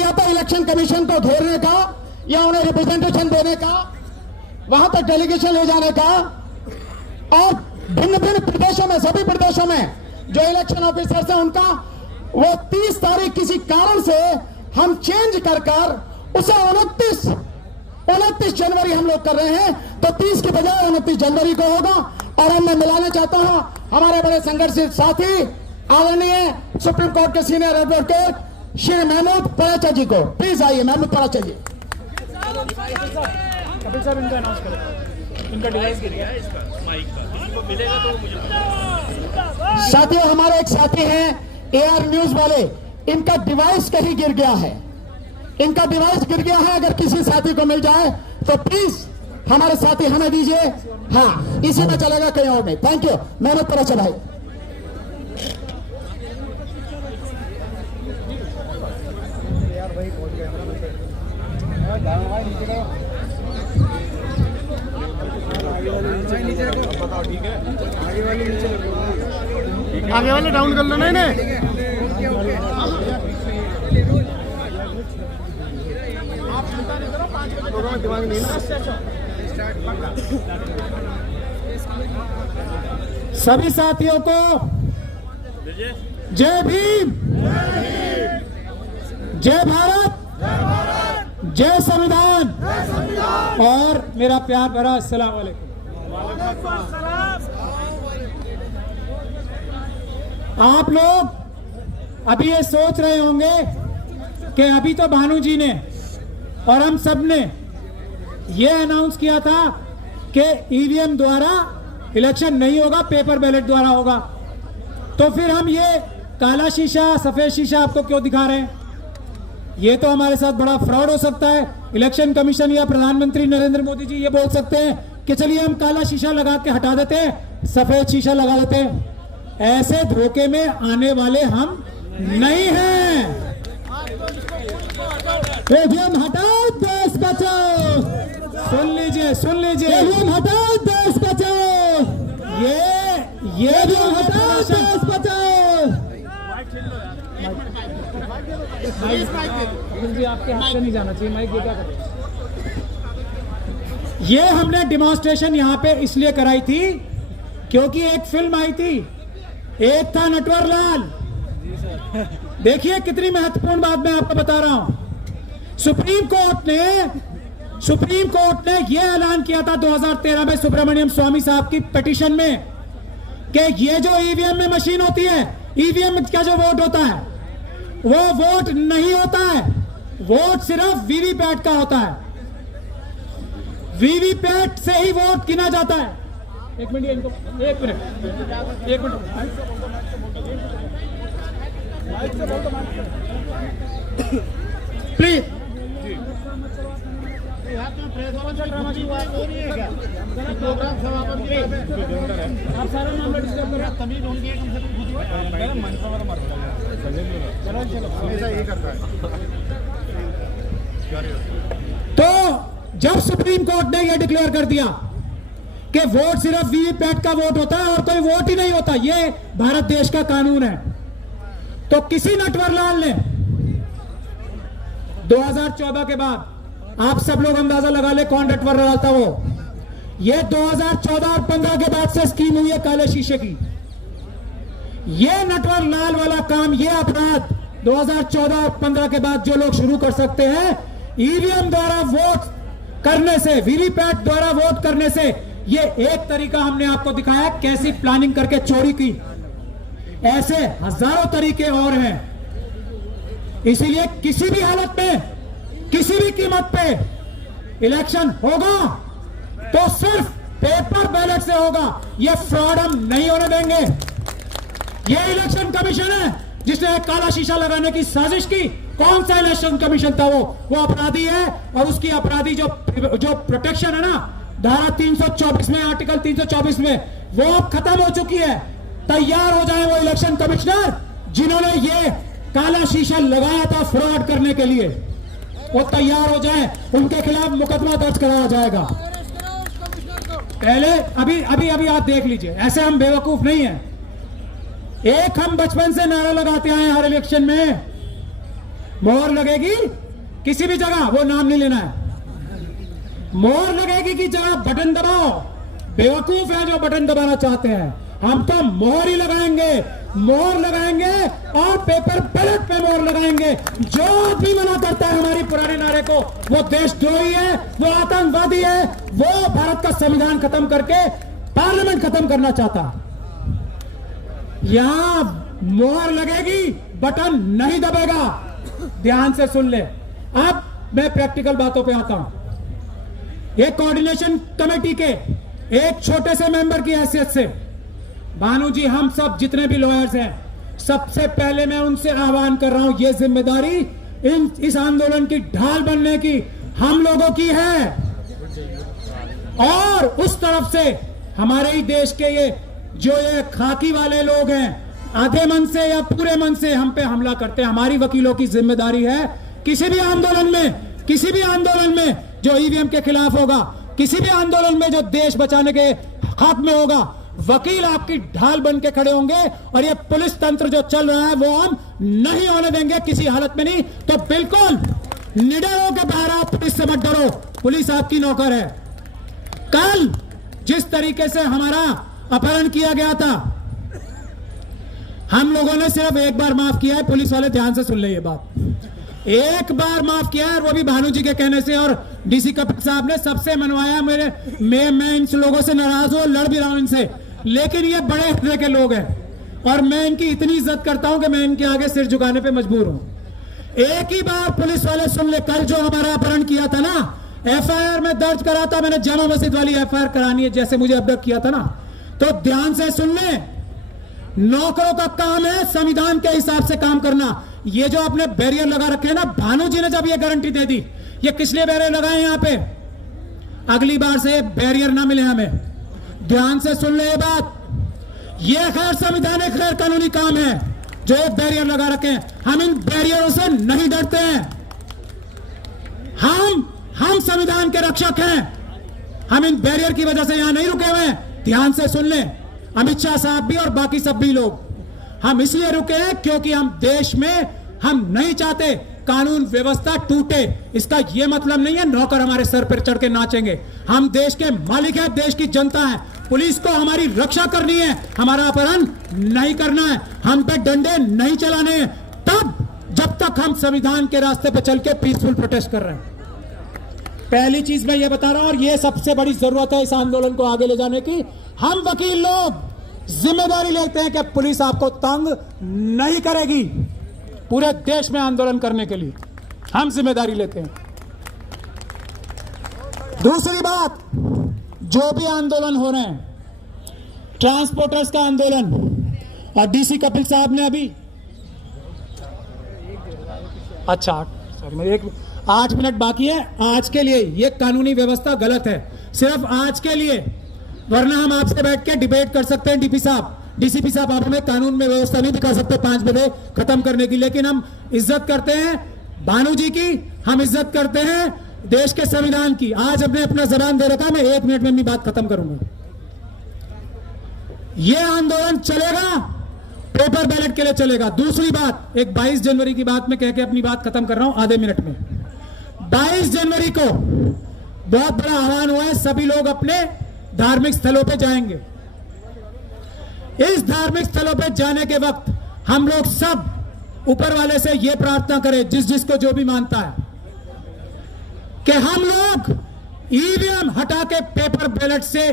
किया था election commission को घेरने का या उन्हें रिप्रेजेंटेशन देने का, वहां तक डेलीगेशन ले जाने का, और भिन्न भिन्न प्रदेशों में, सभी प्रदेशों में जो इलेक्शन ऑफिसर्स हैं उनका वो 30 तारीख किसी कारण से हम चेंज कर उसे 29 जनवरी हम लोग कर रहे हैं, तो 30 की बजाय 29 जनवरी को होगा। और अब मैं मिलाना चाहता हूं हमारे बड़े संघर्षशील साथी आदरणीय सुप्रीम कोर्ट के सीनियर एडवोकेट श्री महमूद पराचा जी को। प्लीज आइए महमूद पराचा जी। कपिल साहब इनका अनाउंस करें, इनका डिवाइस गिर गया इसका माइक का, किसी को मिलेगा तो मुझे। साथियों, हमारे एक साथी हैं एआर न्यूज वाले, इनका डिवाइस कहीं गिर गया है, इनका डिवाइस गिर गया है। अगर किसी साथी को मिल जाए तो प्लीज हमारे साथी हमें दीजिए। हाँ, इसी में चलेगा, कहीं और नहीं। Thank you. मेहनत पर चलाए। आगे वाले डाउन कर लो ना इन्हें। दिमाग नहीं ना। सभी साथियों को जय भीम, जय भारत, जय संविधान और मेरा प्यार भरा अस्सलाम वालेकुम। आप लोग अभी ये सोच रहे होंगे कि अभी तो भानु जी ने और हम सब ने ये अनाउंस किया था कि ईवीएम द्वारा इलेक्शन नहीं होगा, पेपर बैलेट द्वारा होगा, तो फिर हम ये काला शीशा सफेद शीशा आपको क्यों दिखा रहे हैं? ये तो हमारे साथ बड़ा फ्रॉड हो सकता है। इलेक्शन कमीशन या प्रधानमंत्री नरेंद्र मोदी जी ये बोल सकते हैं कि चलिए हम काला शीशा लगा के हटा देते हैं, सफेद शीशा लगा देते हैं। ऐसे धोखे में आने वाले हम नहीं हैं। ईवीएम हटाओ, देश बचाओ। सुन लीजिए, सुन लीजिए। ईवीएम हटाओ, देश बचाओ। ये ईवीएम हटाओ, देश बचाओ। आपके हाथ से नहीं जाना चाहिए माइक। ये क्या कर रहे हैं? ये हमने डिमॉन्स्ट्रेशन यहाँ पे इसलिए कराई थी क्योंकि एक फिल्म आई थी, एक था नटवर लाल। देखिए कितनी महत्वपूर्ण बात मैं आपको बता रहा हूं। सुप्रीम कोर्ट ने यह ऐलान किया था 2013 में सुब्रमण्यम स्वामी साहब की पिटीशन में कि ये जो ईवीएम में मशीन होती है, ईवीएम का जो वोट होता है वो वोट नहीं होता है, वोट सिर्फ वीवीपैट का होता है। वीवीपैट से ही वोट गिना जाता है। एक मिनट इनको, एक मिनट प्लीज। प्रोग्राम सभापति आप सारा मामला डिस्कस करें, तभी ढूंढिए कम से कम। चलो हमेशा यही करता है। तो जब सुप्रीम कोर्ट ने यह डिक्लेयर कर दिया कि वोट सिर्फ वीवीपैट का वोट होता है और कोई वोट ही नहीं होता, ये भारत देश का कानून है, तो किसी नटवरलाल ने 2014 के बाद, आप सब लोग अंदाजा लगा ले कौन नटवरलाल था वो। ये 2014 और 15 के बाद से स्कीम हुई है काले शीशे की। ये नटवरलाल वाला काम, ये अपराध 2014 और 15 के बाद जो लोग शुरू कर सकते हैं, ईवीएम द्वारा वोट करने से, वीवीपैट द्वारा वोट करने से, ये एक तरीका हमने आपको दिखाया कैसी प्लानिंग करके चोरी की। ऐसे हजारों तरीके और हैं। इसीलिए किसी भी हालत में, किसी भी कीमत पे इलेक्शन होगा तो सिर्फ पेपर बैलेट से होगा। यह फ्रॉड हम नहीं होने देंगे। यह इलेक्शन कमीशन है जिसने काला शीशा लगाने की साजिश की। कौन सा इलेक्शन कमीशन था वो अपराधी है, और उसकी अपराधी जो प्रोटेक्शन है ना, धारा 324 में, आर्टिकल 324 में, वो अब खत्म हो चुकी है। तैयार हो जाए वो इलेक्शन कमिश्नर जिन्होंने ये काला शीशा लगाया था फ्रॉड करने के लिए, वो तैयार हो जाए, उनके खिलाफ मुकदमा दर्ज कराया जाएगा। पहले अभी आप देख लीजिए, ऐसे हम बेवकूफ नहीं हैं। एक हम बचपन से नारा लगाते आए हर इलेक्शन में मोहर लगेगी किसी भी जगह, वो नाम नहीं लेना है। मोहर लगेगी कि जहां बटन दबाओ, बेवकूफ है जो बटन दबाना चाहते हैं। हम तो मोहर ही लगाएंगे, मोहर लगाएंगे और पेपर बैलेट पे मोहर लगाएंगे। जो भी मना करता है हमारी पुराने नारे को, वो देशद्रोही है, वो आतंकवादी है, वो भारत का संविधान खत्म करके पार्लियामेंट खत्म करना चाहता है। यहां मोहर लगेगी, बटन नहीं दबेगा। ध्यान से सुन ले। अब मैं प्रैक्टिकल बातों पे आता हूं। एक कोऑर्डिनेशन कमेटी के एक छोटे से मेंबर की हैसियत से भानु जी, हम सब जितने भी लॉयर्स हैं, सबसे पहले मैं उनसे आह्वान कर रहा हूं, ये जिम्मेदारी इस आंदोलन की ढाल बनने की हम लोगों की है। और उस तरफ से हमारे ही देश के ये खाकी वाले लोग हैं, आधे मन से या पूरे मन से हम पे हमला करते हैं। हमारी वकीलों की जिम्मेदारी है, किसी भी आंदोलन में जो ईवीएम के खिलाफ होगा, किसी भी आंदोलन में जो देश बचाने के हक में होगा, वकील आपकी ढाल बन के खड़े होंगे। और ये पुलिस तंत्र जो चल रहा है वो हम नहीं होने देंगे किसी हालत में। नहीं तो बिल्कुल निडर होकर बाहर आओ, पुलिस से मत डरो, पुलिस आपकी नौकर है। कल जिस तरीके से हमारा अपहरण किया गया था, हम लोगों ने सिर्फ एक बार माफ किया है। पुलिस वाले ध्यान से सुन ले ये बात, एक बार माफ किया है, वो भी भानु जी के कहने से, और डीसी कपिल साहब ने सबसे मनवाया। मैं इन लोगों से नाराज हूं, लड़ भी रहा हूं इनसे, लेकिन ये बड़े हृदय के लोग हैं और मैं इनकी इतनी इज्जत करता हूं कि मैं इनके आगे सिर झुकाने पे मजबूर हूं। एक ही बार पुलिस वाले सुन ले, कल जो हमारा अपहरण किया था ना, एफआईआर में दर्ज करा था मैंने, जामा मस्जिद वाली एफआईआर करानी है जैसे मुझे अबडक्ट किया था ना, तो ध्यान से सुन ले। नौकरों का काम है संविधान के हिसाब से काम करना। ये जो आपने बैरियर लगा रखे हैं ना, भानु जी ने जब ये गारंटी दे दी, ये किस लिए बैरियर लगाए यहां पे, अगली बार से बैरियर ना मिले हमें। ध्यान से सुन ले ये बात, ये गैर संवैधानिक गैर कानूनी काम है जो एक बैरियर लगा रखे हैं। हम इन बैरियरों से नहीं डरते हैं। हम संविधान के रक्षक हैं। हम इन बैरियर की वजह से यहां नहीं रुके हुए हैं। ध्यान से सुन ले, अमित शाह साहब भी और बाकी सब भी लोग, हम इसलिए रुके हैं क्योंकि हम देश में हम नहीं चाहते कानून व्यवस्था टूटे। इसका यह मतलब नहीं है नौकर हमारे सर पर चढ़ के नाचेंगे। हम देश के मालिक हैं, देश की जनता है। पुलिस को हमारी रक्षा करनी है, हमारा अपहरण नहीं करना है, हम पे डंडे नहीं चलाने हैं, तब जब तक हम संविधान के रास्ते पे चल के पीसफुल प्रोटेस्ट कर रहे हैं। पहली चीज मैं ये बता रहा हूं, और ये सबसे बड़ी जरूरत है इस आंदोलन को आगे ले जाने की। हम वकील लोग जिम्मेदारी लेते हैं कि पुलिस आपको तंग नहीं करेगी। पूरे देश में आंदोलन करने के लिए हम जिम्मेदारी लेते हैं। दूसरी बात, जो भी आंदोलन हो रहे हैं, ट्रांसपोर्टर्स का आंदोलन, और डीसी कपिल साहब ने अभी 8 मिनट बाकी है। आज के लिए ये कानूनी व्यवस्था गलत है, सिर्फ आज के लिए, वरना हम आपसे बैठ के डिबेट कर सकते हैं। डीसीपी साहब आप हमें कानून में व्यवस्था नहीं दिखा सकते 5 बजे खत्म करने की, लेकिन हम इज्जत करते हैं भानु जी की, हम इज्जत करते हैं देश के संविधान की। आज हमने अपना जबान दे रखा, मैं 1 मिनट में अपनी बात खत्म करूंगा। यह आंदोलन चलेगा, पेपर बैलेट के लिए चलेगा। दूसरी बात, एक 22 जनवरी की बात मैं कह के अपनी बात खत्म कर रहा हूं आधे मिनट में। 22 जनवरी को बहुत बड़ा आह्वान हुआ है, सभी लोग अपने धार्मिक स्थलों पे जाएंगे। इस धार्मिक स्थलों पे जाने के वक्त हम लोग सब ऊपर वाले से यह प्रार्थना करें, जिसको जो भी मानता है, कि हम लोग ईवीएम हटा के पेपर बैलेट से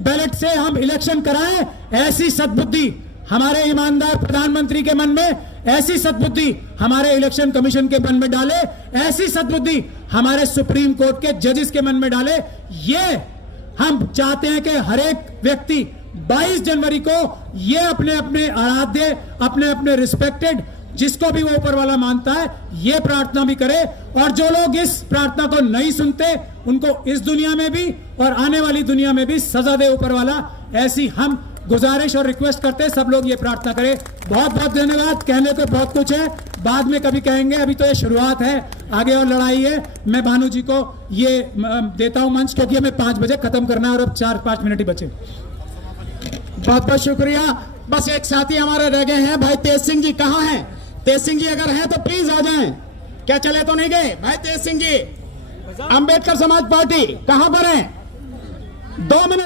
बैलेट से हम इलेक्शन कराएं। ऐसी सद्बुद्धि हमारे ईमानदार प्रधानमंत्री के मन में, ऐसी सद्बुद्धि हमारे इलेक्शन कमीशन के मन में डाले, ऐसी सद्बुद्धि हमारे सुप्रीम कोर्ट के जजेस के मन में डाले। ये हम चाहते हैं कि हर एक व्यक्ति 22 जनवरी को ये अपने अपने आराध्य, अपने अपने रिस्पेक्टेड, जिसको भी वो ऊपर वाला मानता है, ये प्रार्थना भी करे। और जो लोग इस प्रार्थना को नहीं सुनते, उनको इस दुनिया में भी और आने वाली दुनिया में भी सजा दे ऊपर वाला। ऐसी हम गुजारिश और रिक्वेस्ट करते हैं, सब लोग ये प्रार्थना करें। बहुत बहुत धन्यवाद। कहने को बहुत कुछ है, बाद में कभी कहेंगे, अभी तो ये शुरुआत है, आगे और लड़ाई है। मैं भानु जी को ये देता हूं मंच, क्योंकि हमें 5 बजे खत्म करना है और अब 4-5 मिनट ही बचे। बहुत बहुत शुक्रिया। बस एक साथी हमारे रह गए हैं, भाई तेज सिंह जी कहाँ हैं? तेज सिंह जी अगर हैं तो प्लीज आ जाएं। क्या चले तो नहीं गए भाई तेज सिंह जी? अंबेडकर समाज पार्टी कहां पर है? 2 मिनट।